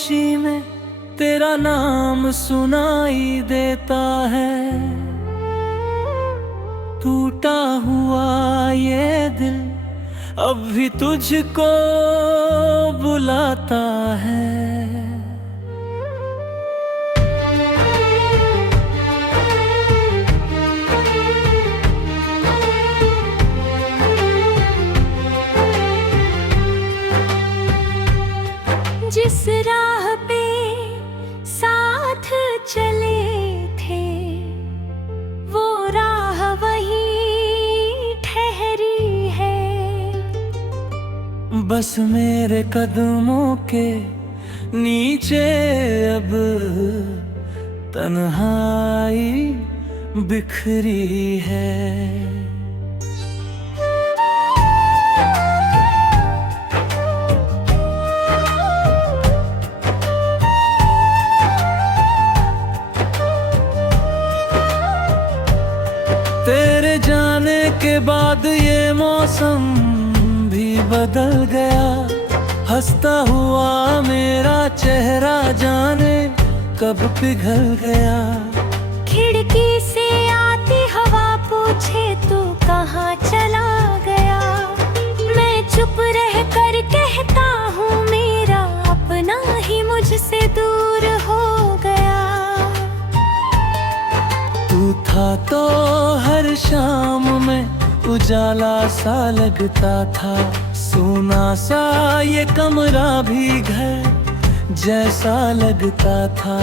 खामोशी में तेरा नाम सुनाई देता है। टूटा हुआ ये दिल अब भी तुझको बुलाता है। जिस राह पे साथ चले थे वो राह वहीं ठहरी है। बस मेरे कदमों के नीचे अब तन्हाई बिखरी है। तेरे जाने के बाद ये मौसम भी बदल गया। हंसता हुआ मेरा चेहरा जाने कब पिघल गया। खिड़की से आती हवा पूछे तू कहाँ चला गया। मैं चुप रह कर कहता हूँ मेरा अपना ही मुझसे दूर हो गया। तू था तो हर शाम में उजाला सा लगता था। सोना सा ये कमरा भी घर जैसा लगता था।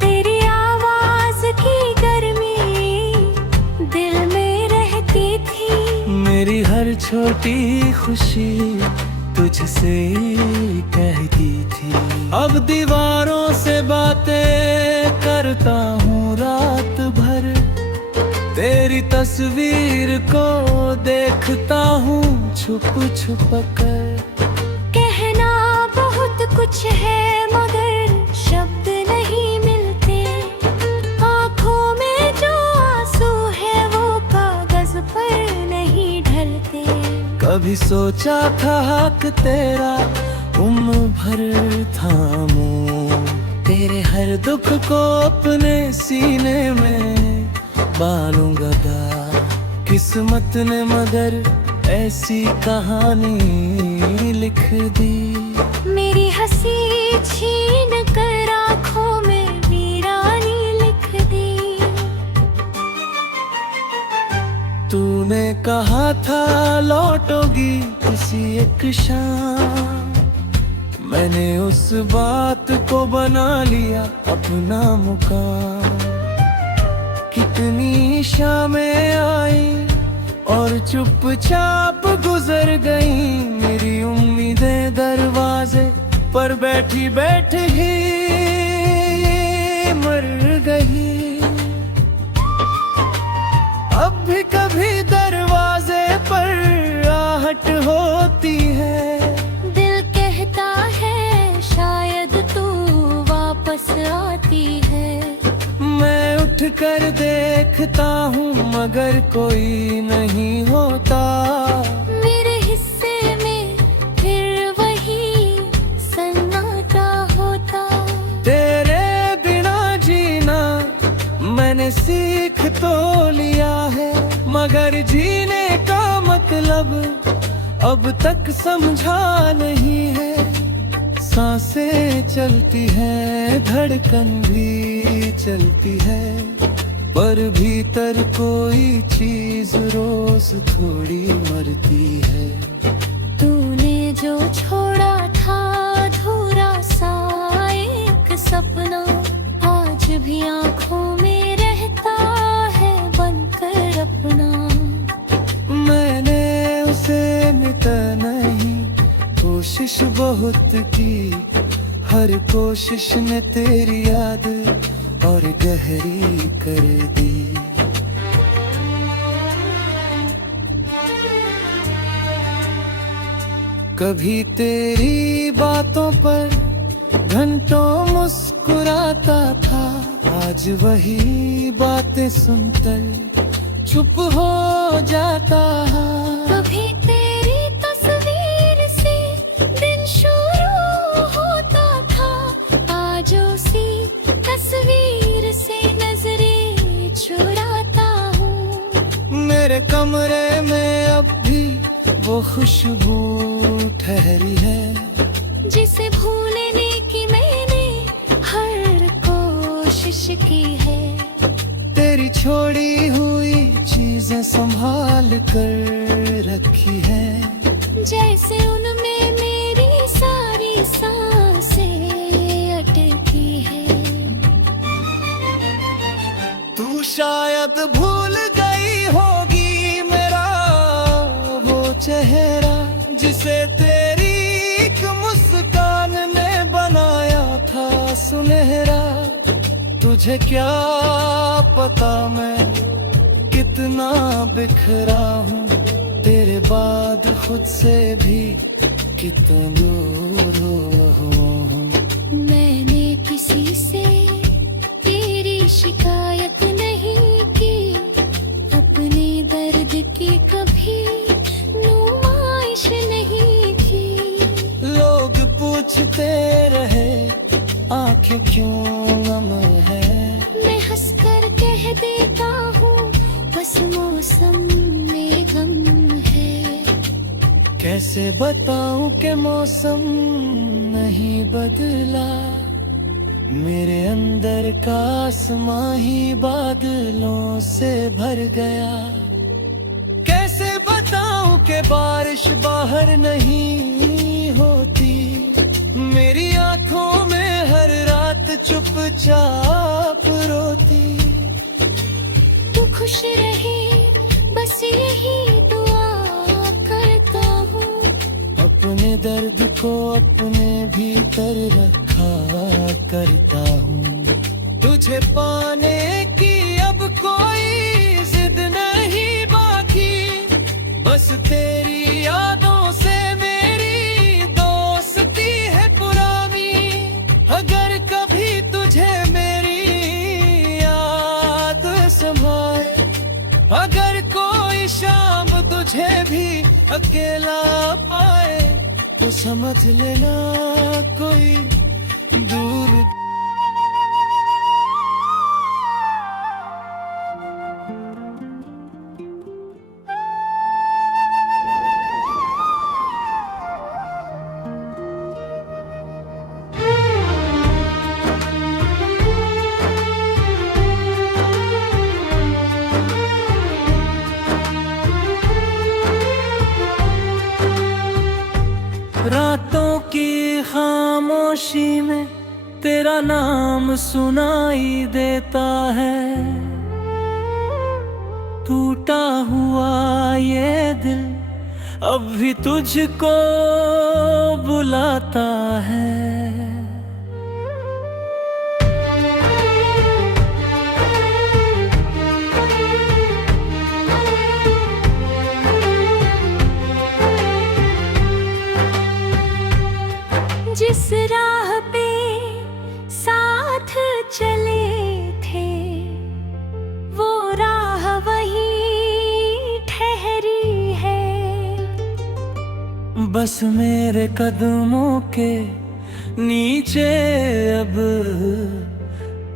तेरी आवाज की गर्मी दिल में रहती थी। मेरी हर छोटी खुशी तुझसे कहती थी। अब दीवारों से बातें करता हूँ रात भर। तेरी तस्वीर को देखता हूँ छुप छुप कर। कहना बहुत कुछ है मगर शब्द नहीं मिलते। आँखों में जो आंसू है वो कागज पर नहीं ढलते। कभी सोचा था हक तेरा उम्र भर थामूं। तेरे हर दुख को अपने सीने में बालूंगा। किस्मत ने मगर ऐसी कहानी लिख दी। मेरी हंसी छीन कर आँखों में वीरानी लिख दी। तूने कहा था लौटोगी किसी एक शाम। मैंने उस बात को बना लिया अपना मुकाम। कितनी शामें आई और चुपचाप गुजर गई। मेरी उम्मीदें दरवाजे पर बैठी बैठी ही मर गई। अब भी कभी दरवाजे पर आहट होती है। दिल कहता है शायद तू वापस आती है। मैं उठ कर देखता हूँ मगर कोई नहीं होता। मेरे हिस्से में फिर वही सन्नाटा होता। तेरे बिना जीना मैंने सीख तो लिया है मगर जीने का मतलब अब तक समझा नहीं है। सांसें चलती हैं धड़कन भी चलती है पर भीतर कोई चीज रोज थोड़ी मरती है। तूने जो छोड़ा था अधूरा सा एक सपना आज भी आँखों में रहता है बनकर अपना। मैंने उसे मिटा नहीं कोशिश बहुत की। हर कोशिश ने तेरी याद और गहरी कर दी। कभी तेरी बातों पर घंटों मुस्कुराता था। आज वही बातें सुनकर चुप हो जाता। कभी तेरी तस्वीर से दिन शुरू होता था। जो सी तस्वीर से नजरें चुराता हूँ। मेरे कमरे में अब भी वो खुशबू ठहरी है, जिसे भूलने की मैंने हर कोशिश की है। तेरी छोड़ी हुई चीजें संभाल कर रखी है, जैसे उनमें मेरी सारी सांसें अटकी है। तू शायद भूल गई होगी मेरा वो चेहरा, जिसे तेरी एक मुस्कान ने बनाया था सुनहरा। तुझे क्या पता मैं कितना बिखरा हूँ, तेरे बाद खुद से भी कितना दूर हूँ। मैंने किसी से तेरी शिकायत नहीं की, अपने दर्द की कभी नुमाइश नहीं की। लोग पूछते रहे आंखें क्यों नम है, मैं हंसकर कह देता हूँ बस मौसम में गम है। कैसे बताऊं कि मौसम नहीं बदला, मेरे अंदर का आसमां ही बादलों से भर गया। कैसे बताऊं कि बारिश बाहर नहीं होती, मेरी आंखों में हर रात चुपचाप रोती। तू खुश रहे बस यही दुआ करता हूँ, अपने दर्द को अपने भीतर रखा करता हूँ। तुझे पाने की अब कोई जिद नहीं बाकी, बस तेरी यादों से मेरी दोस्ती है पुरानी। अगर कभी तुझे मेरी याद संभाए, अगर कोई शाम तुझे भी अकेला पाए, तो समझ लेना कोई दूर। रातों की खामोशी में तेरा नाम सुनाई देता है, टूटा हुआ ये दिल अब भी तुझको बुलाता है। जिस राह पे साथ चले थे, वो राह वहीं ठहरी है। बस मेरे कदमों के नीचे अब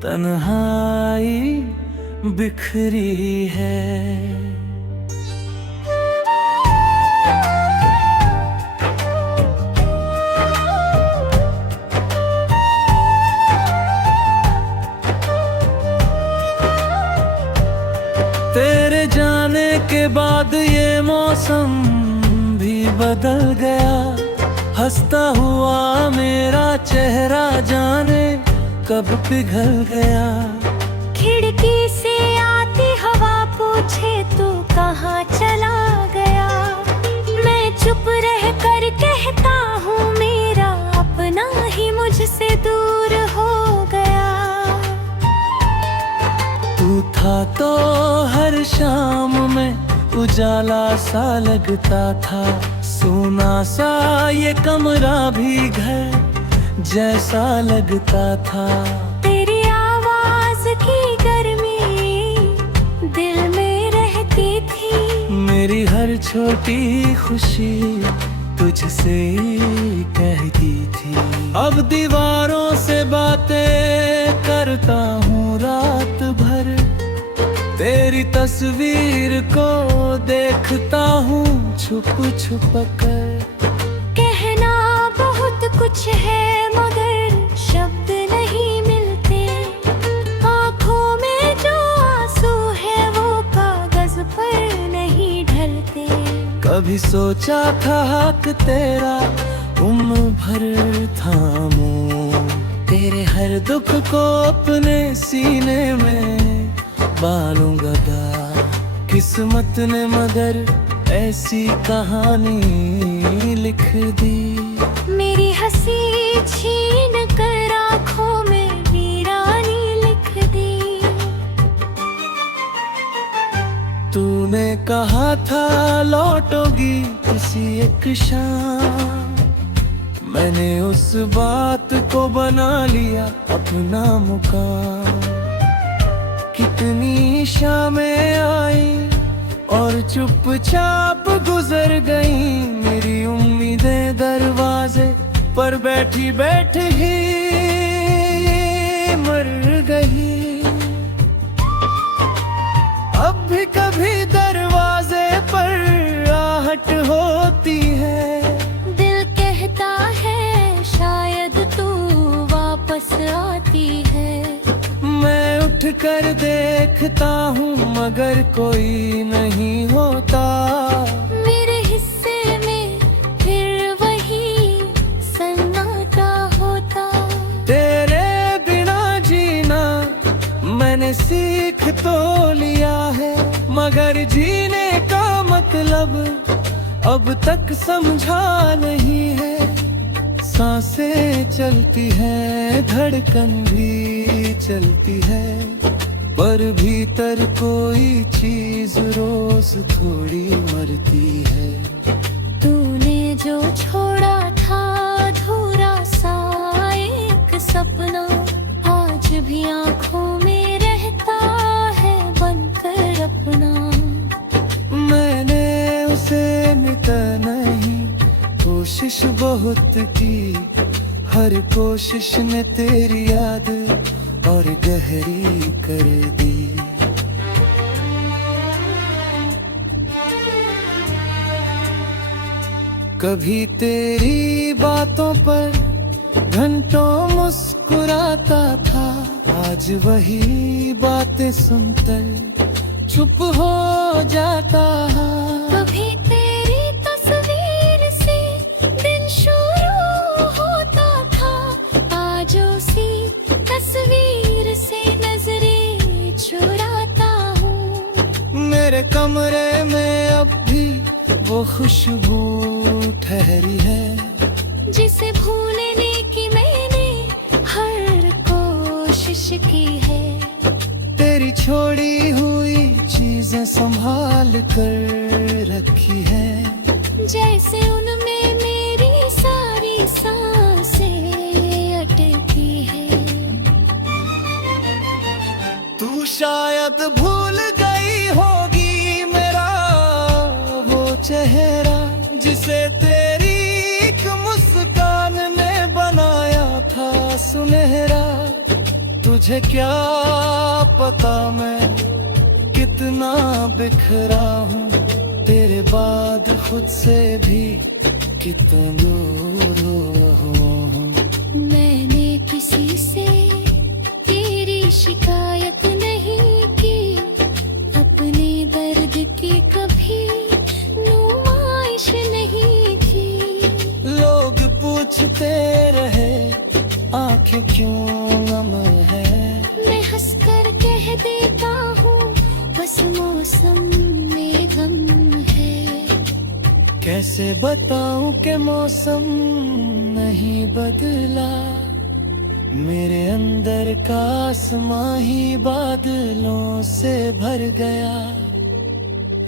तन्हाई बिखरी है। तेरे जाने के बाद ये मौसम भी बदल गया, हंसता हुआ मेरा चेहरा जाने कब पिघल गया। खिड़की से आती हवा पूछे तू कहाँ चला गया, मैं चुप रह कर कहता हूँ मेरा अपना ही मुझसे दूर हो गया। तू था तो हर शाम में उजाला सा लगता था, सोना सा ये कमरा भी घर जैसा लगता था। तेरी आवाज की गर्मी दिल में रहती थी, मेरी हर छोटी खुशी तुझसे ही कहती थी। अब दीवारों से बातें करता हूँ रात भर, तेरी तस्वीर को देखता हूँ छुप छुप कर। कहना बहुत कुछ है मगर शब्द नहीं मिलते, आँखों में जो आंसू है वो कागज पर नहीं ढलते। कभी सोचा था हक तेरा उम्र भर थामूं, तेरे हर दुख को अपने सीने में बालूंगा गा। किस्मत ने मगर ऐसी कहानी लिख दी, मेरी हंसी छीन कर आँखों में वीरानी लिख दी। तूने कहा था लौटोगी किसी एक शाम, मैंने उस बात को बना लिया अपना मुकाम। कितनी शामें आई और चुपचाप गुजर गई, मेरी उम्मीदें दरवाजे पर बैठी बैठी ही मर गई। अब भी कभी दरवाजे पर आहट होती है, दिल कहता है शायद तू वापस आती है। मैं उठ कर देखता हूँ मगर कोई नहीं होता, मेरे हिस्से में फिर वही सन्नाटा होता। तेरे बिना जीना मैंने सीख तो लिया है, मगर जीने का मतलब अब तक समझा नहीं है। सांसें चलती है, धड़कन भी चलती है, पर भीतर कोई चीज रोज थोड़ी मरती है। तूने जो छोड़ा था अधूरा सा एक सपना, आज भी आँखों में रहता है बनकर अपना। मैंने उसे मिटा नहीं, कोशिश बहुत की, हर कोशिश ने तेरी याद और गहरी कर दी। कभी तेरी बातों पर घंटों मुस्कुराता था, आज वही बातें सुनकर चुप हो जाता। कभी तेरी तस्वीर से दिन शुरू होता था, आज उसी तस्वीर से नजरें चुराता हूँ। मेरे कमरे में अब भी वो खुशबू ठहरी है, जिसे भूलने की मैंने हर कोशिश की है। तेरी छोड़ी हुई चीजें संभाल कर रखी है, जैसे उनमें मेरी सारी सांसें अटकी है। तू शायद भूल गई होगी मेरा वो चेहरा, जिसे तेरी एक मुस्कान ने बनाया था सुनहरा। तुझे क्या पता मैं कितना बिखरा हूँ, तेरे बाद खुद से भी कितना दूर हूँ। मैंने किसी से तेरी शिकायत नहीं की, अपने दर्द की कभी नुमाइश नहीं की। लोग पूछते रहे आंखें क्यों नम है, मैं हंसकर कह देता हूँ बस मौसम में गम है। कैसे बताऊं कि मौसम नहीं बदला, मेरे अंदर का आसमां ही बादलों से भर गया।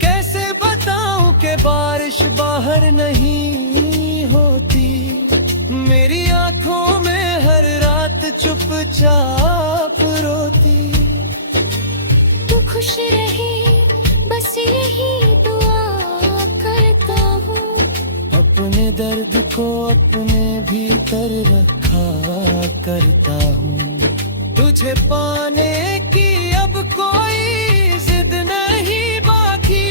कैसे बताऊं कि बारिश बाहर नहीं होती, मेरी आंखों में हर रात चुपचाप रोती। तू खुश रहे बस यही दुआ करता हूँ, अपने दर्द को अपने भीतर रखा करता हूँ। तुझे पाने की अब कोई जिद नहीं बाकी,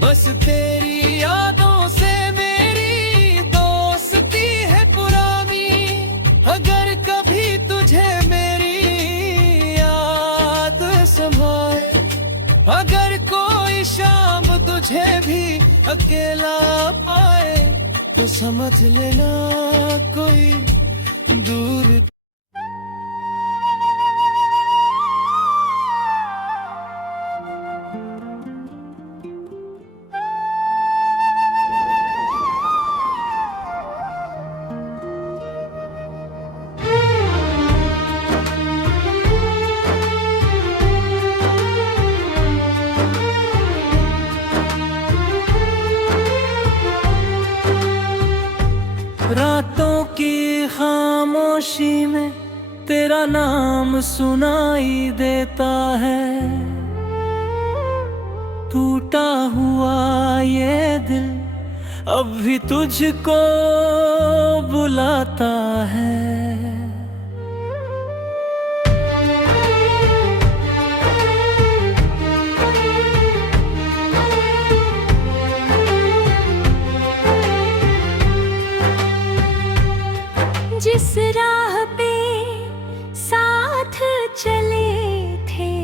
बस तेरी यादों से मेरी दोस्ती है पुरानी। अगर कभी तुझे मेरी याद संभाए, अगर कोई शाम तुझे भी अकेला पाए, तो समझ लेना कोई दूर। रातों की खामोशी में तेरा नाम सुनाई देता है, टूटा हुआ ये दिल अब भी तुझको बुलाता है। जिस राह पे साथ चले थे,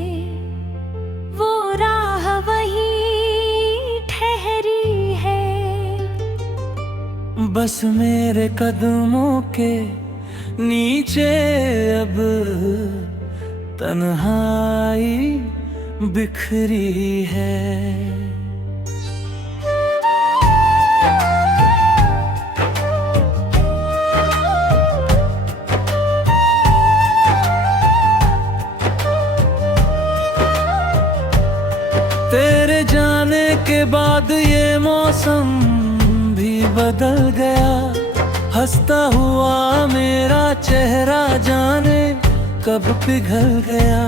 वो राह वहीं ठहरी है। बस मेरे कदमों के नीचे अब तन्हाई बिखरी है। तेरे जाने के बाद ये मौसम भी बदल गया, हंसता हुआ मेरा चेहरा जाने कब पिघल गया।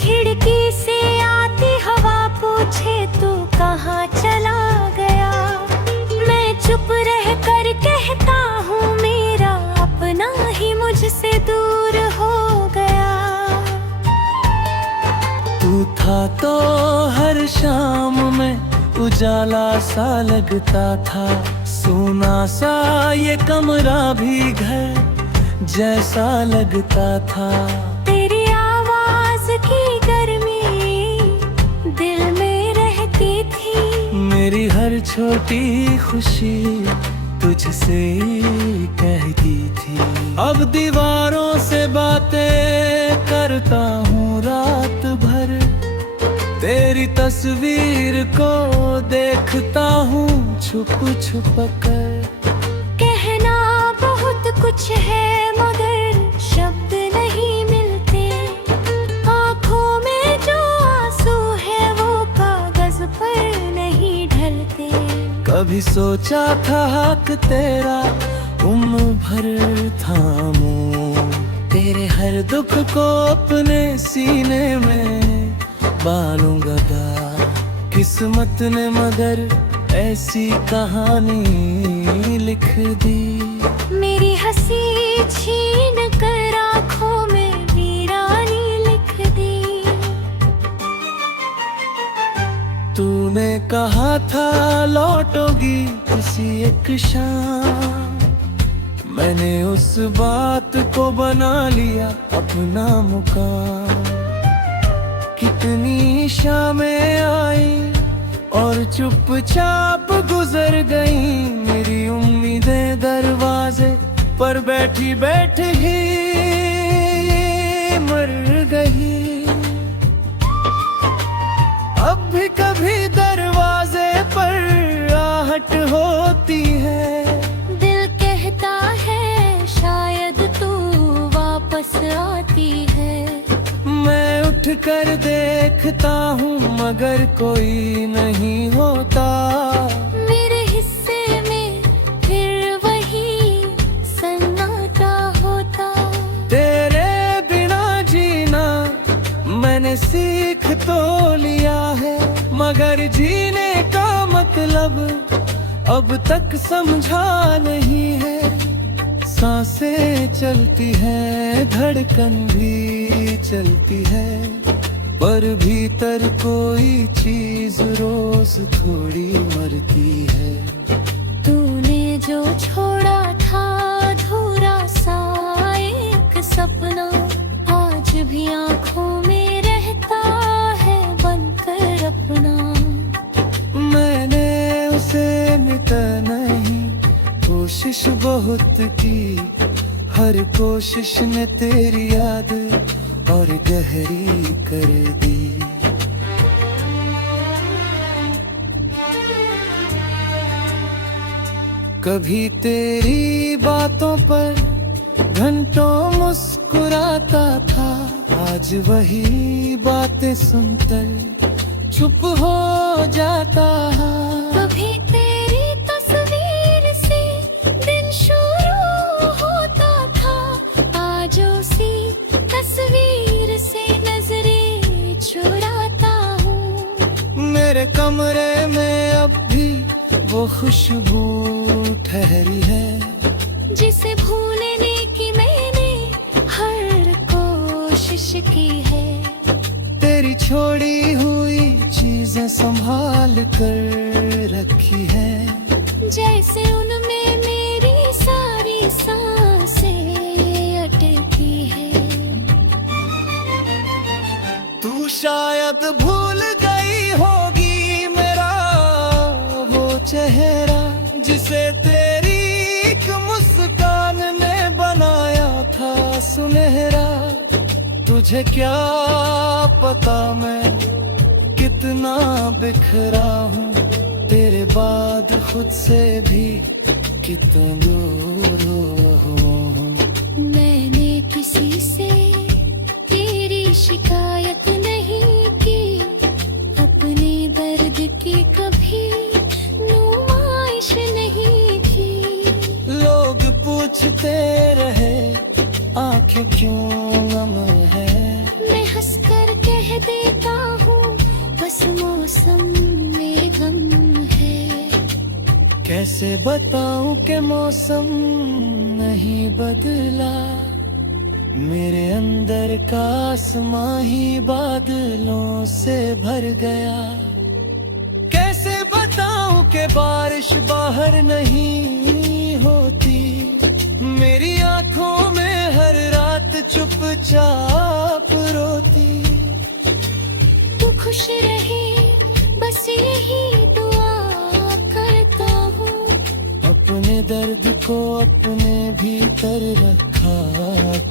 खिड़की से आती हवा पूछे तू कहाँ चला गया, मैं चुप रह कर कहता हूँ मेरा अपना ही मुझसे दूर हो गया। तू था तो हर शाम में उजाला सा लगता था, सोना सा ये कमरा भी घर जैसा लगता था। तेरी आवाज की गर्मी दिल में रहती थी, मेरी हर छोटी खुशी तुझसे कहती थी। अब दीवारों से बातें करता हूँ रात भर, तेरी तस्वीर को देखता हूँ छुप छुप कर। कहना बहुत कुछ है मगर शब्द नहीं मिलते, आँखों में जो आंसू है वो कागज पर नहीं ढलते। कभी सोचा था हक तेरा उम्र भर थामूं, तेरे हर दुख को अपने सीने में बालूंगा। किस्मत ने मगर ऐसी कहानी लिख दी, मेरी हंसी छीन कर आँखों में वीरानी लिख दी। तूने कहा था लौटोगी किसी एक शाम, मैंने उस बात को बना लिया अपना मुकाम। कितनी शामें आई और चुपचाप गुजर गई, मेरी उम्मीदें दरवाजे पर बैठी बैठी ही मर गई। अब भी कभी दरवाजे पर आहट होती है, दिल कहता है शायद तू वापस आती है। मैं उठ कर देखता हूँ मगर कोई नहीं होता, मेरे हिस्से में फिर वही सन्नाटा होता। तेरे बिना जीना मैंने सीख तो लिया है, मगर जीने का मतलब अब तक समझा नहीं है। सांसें चलती है धड़कन भी चलती है, पर भीतर कोई चीज रोज थोड़ी मरती है। तूने जो छोड़ा था अधूरा सा एक सपना, आज भी आंखों में रहता है बनकर अपना। मैंने उसे मिटा नहीं, कोशिश बहुत की, हर कोशिश ने तेरी याद और गहरी कर दी। कभी तेरी बातों पर घंटों मुस्कुराता था, आज वही बातें सुनकर चुप हो जाता। कभी तेरी तस्वीर से दिन शुरू होता था, आज उसी तस्वीर से नजरें चुराता हूँ। मेरे कमरे में अब भी वो खुशबू ठहरी है, जिसे भूलने की मैंने हर कोशिश की है। तेरी छोड़ी हुई चीजें संभाल कर रखी है, जैसे उनमें मेरी सारी सांसें अटकी है। तू शायद भूल गई होगी मेरा वो चेहरा, जिसे तेरी एक मुस्कान ने बनाया था सुनहरा। तुझे क्या पता मैं कितना बिखरा हूँ, तेरे बाद खुद से भी कितना दूर हूँ। मैंने किसी से तेरी शिकायत नहीं की, अपने दर्द की कभी नुमाइश नहीं की। लोग पूछते रहे आंखें क्यों नम है, मैं हंसकर कह देता हूँ बस मौसम में गम है। कैसे बताऊं कि मौसम नहीं बदला, मेरे अंदर का आसमां ही बादलों से भर गया। कैसे बताऊं कि बारिश बाहर नहीं होती, मेरी आंखों में हर रात चुपचाप रोती। तू खुश रहे बस यही दुआ करता हूँ, अपने दर्द को अपने भीतर रखा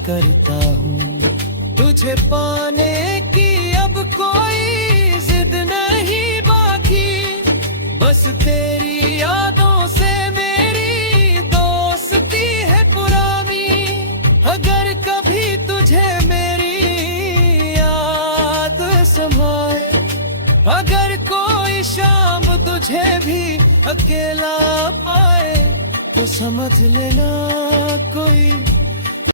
करता हूँ। तुझे पाने की अब कोई जिद नहीं बाकी, बस तेरी यादों से मेरी दोस्ती है पुरानी। अगर कभी तुझे मेरी याद संभाले, अगर कोई शाम तुझे भी अकेला पाए, तो समझ लेना कोई